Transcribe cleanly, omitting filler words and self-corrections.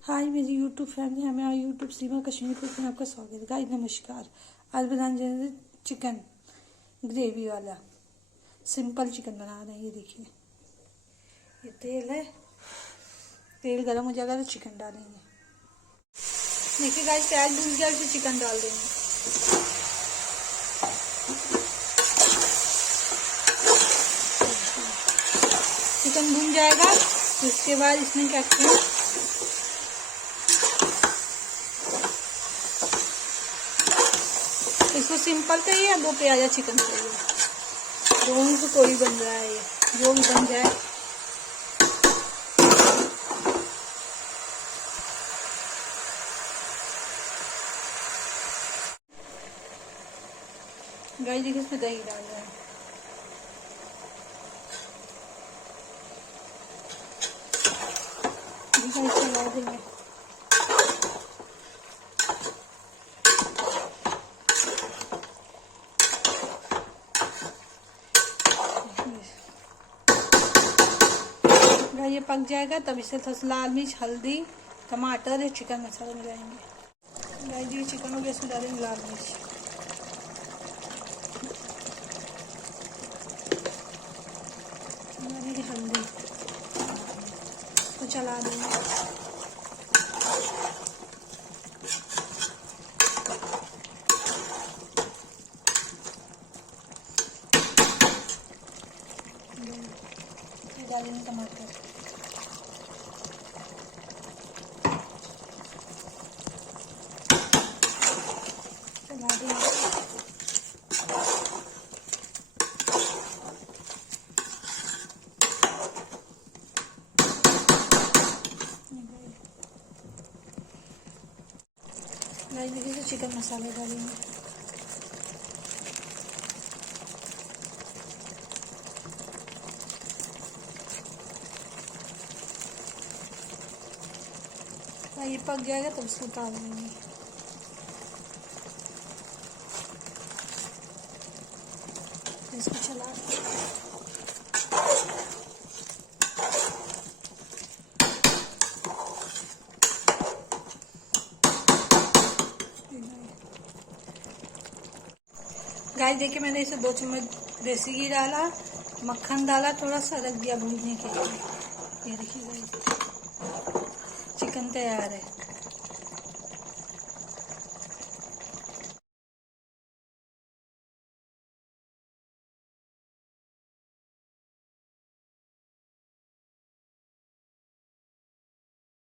हाय मेरी YouTube family, हमें और यूट्यूब सीमा कश्मीर पर आपका स्वागत है। गाइस नमस्कार। आज बनाने जा रहे हैं चिकन ग्रेवी वाला सिंपल चिकन बना रहे हैं। ये देखिए, ये तेल है, तेल गरम हो जाएगा तो चिकन डालेंगे। देखिए गाइस, प्याज भून गया, फिर चिकन डाल देंगे। चिकन भून जाएगा तो उसके बाद इसमें क्या करें, इसको सिंपल चाहिए या 2 प्याजा चिकन चाहिए, दोनों से कोई बन रहा है, ये जो भी बन जाए। गाइस देखिए, इसमें दही डाल रहा है। चला देंगे। ये पक जाएगा तब इसे थोड़ा लाल मिर्च, हल्दी, टमाटर और चिकन मसाला मिलाएंगे। गाइस ये चिकन हो गया, इसमें डालेंगे लाल मिर्च, डालेंगे हल्दी, तो चला देंगे। डालेंगे टमाटर, चला देंगे। देखिए तो चिकन मसाला डालेंगे, ये पक जाएगा तब इसको उतार देंगे। इसको चला गाइस देखिए, मैंने इसे 2 चम्मच देसी घी डाला, मक्खन डाला, थोड़ा सा रख दिया भूनने के लिए। ये देखिए गाइस, चिकन तैयार है।